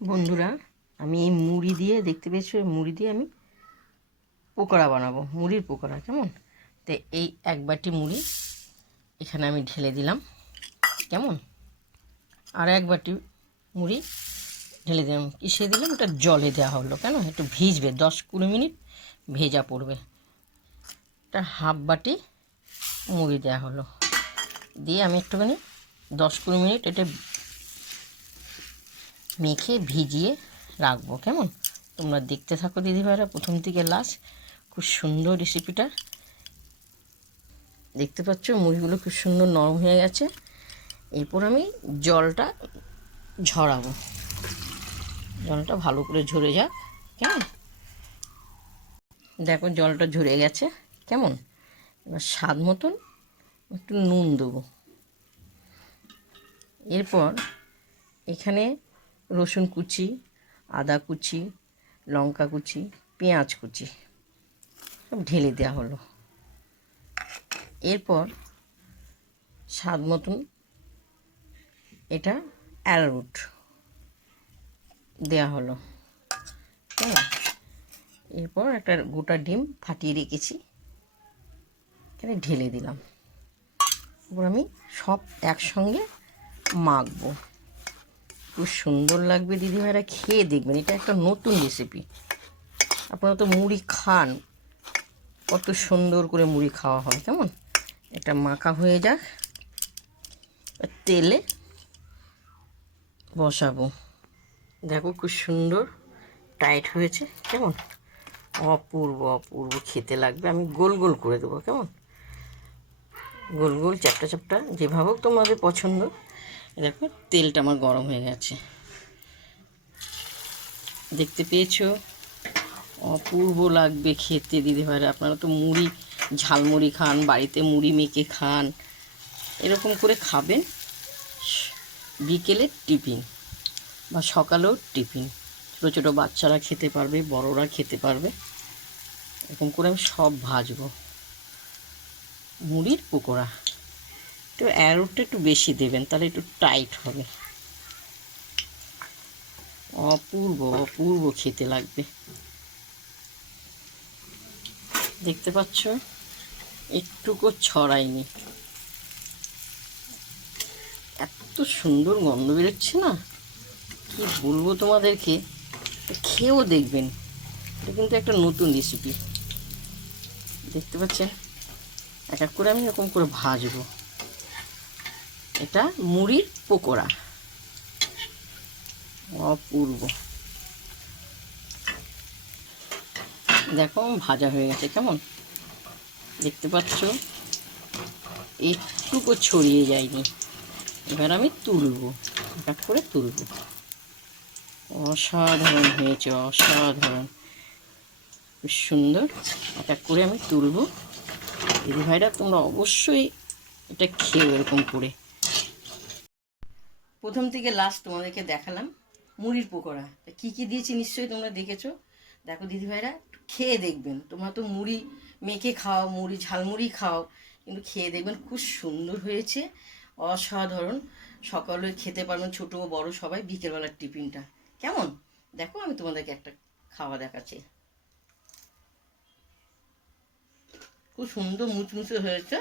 বন্ধুরা, আমি এই মুড়ি দিয়ে দেখতে পেয়েছো, এই মুড়ি দিয়ে আমি পকোড়া বানাবো, মুড়ির পকোড়া। কেমন? তো এই এক বাটি মুড়ি এখানে আমি ঢেলে দিলাম। কেমন? আর এক বাটি মুড়ি ঢেলে দিলাম। কিসে দিলাম? এটা জলে দেওয়া হলো। কেন? একটু ভিজবে, 10-20 মিনিট ভেজা পড়বে। এটা হাফ বাটি মুড়ি দেওয়া হলো, দিয়ে আমি একটুখানি 10-20 মিনিট এটা মেখে ভিজিয়ে রাখবো। কেমন? তোমরা দেখতে থাকো দিদিভাইরা প্রথম থেকে লাস্ট। খুব সুন্দর রেসিপিটা। দেখতে পাচ্ছ মুড়িগুলো খুব সুন্দর নরম হয়ে গেছে। এরপর আমি জলটা ঝরাবো, জলটা ভালো করে ঝরে যাক। কেমন? দেখো জলটা ঝরে গেছে। কেমন? এবার স্বাদ মতন একটু নুন দেবো। এরপর এখানে রসুন কুচি, আদা কুচি, লঙ্কা কুচি, পেঁয়াজ কুচি সব ঢেলে দেওয়া হলো। এরপর স্বাদ মতন এটা অ্যারারুট দেওয়া হলো। হ্যাঁ, এরপর একটা গোটা ডিম ফাটিয়ে রেখেছি, এখানে ঢেলে দিলাম। এরপর আমি সব একসঙ্গে মাখবো। খুব সুন্দর লাগবে দিদিভাইরা, খেয়ে দেখবেন। এটা একটা নতুন রেসিপি। আপনারা তো মুড়ি খান, কত সুন্দর করে মুড়ি খাওয়া হয়। কেমন? এটা মাখা হয়ে যাক, তেলে বসাবো। দেখো খুব সুন্দর টাইট হয়েছে। কেমন? অপূর্ব অপূর্ব খেতে লাগবে। আমি গোল গোল করে দেবো। কেমন? গোল গোল চ্যাপটা চ্যাপটা যেভাবে হোক তোমাদের পছন্দ। দেখো তেলটা আমার গরম হয়ে গেছে, দেখতে পেয়েছো? অপূর্ব লাগবে খেতে দিদিভাইরা। আপনারা তো মুড়ি, ঝালমুড়ি খান, বাড়িতে মুড়ি মেখে খান, এরকম করে খাবেন। বিকেলের টিফিন বা সকালেও টিফিন, ছোটো ছোটো বাচ্চারা খেতে পারবে, বড়রা খেতে পারবে। এরকম করে আমি সব ভাজবো। মুড়ির পকোড়া একটু অ্যারোটটা একটু বেশি দেবেন, তাহলে একটু টাইট হবে। অপূর্ব অপূর্ব খেতে লাগবে। দেখতে পাচ্ছ একটুকু ছড়াইনি, এত সুন্দর গন্ধ বেরোচ্ছে না, কি বলবো তোমাদেরকে। খেয়েও দেখবেন, এটা কিন্তু একটা নতুন রেসিপি। দেখতে পাচ্ছেন এক এক করে আমি এরকম করে ভাজবো। এটা মুড়ির পকোড়া, অপূর্ব। দেখো ভাজা হয়ে গেছে। কেমন? দেখতে পাচ্ছ একটুকু ছড়িয়ে যায়নি। এবার আমি তুলবো, এক এক করে তুলবো। অসাধারণ হয়েছে, অসাধারণ, খুব সুন্দর। এক এক করে আমি তুলবো। দিদিভাইরা তোমরা অবশ্যই এটা খেয়েও এরকম করে। প্রথম থেকে লাস্ট তোমাদেরকে দেখালাম মুড়ির পকোড়া। কী কী দিয়েছি নিশ্চয়ই তোমরা দেখেছো। দেখো দিদিভাইরা খেয়ে দেখবেন। তোমরা তো মুড়ি মেখে খাও, মুড়ি ঝালমুড়ি খাও, কিন্তু খেয়ে দেখবেন খুব সুন্দর হয়েছে, অসাধারণ। সকালে খেতে পারবেন ছোটো বড় সবাই, বিকেলবেলার টিফিনটা। কেমন? দেখো আমি তোমাদেরকে একটা খাওয়া দেখাচ্ছি। খুব সুন্দর মুচমুচে হয়েছে।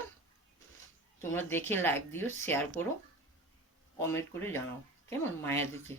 তোমরা দেখে লাইক দিও, শেয়ার করো, কমেন্ট করে জানাও। কেমন? মায়া দিকে।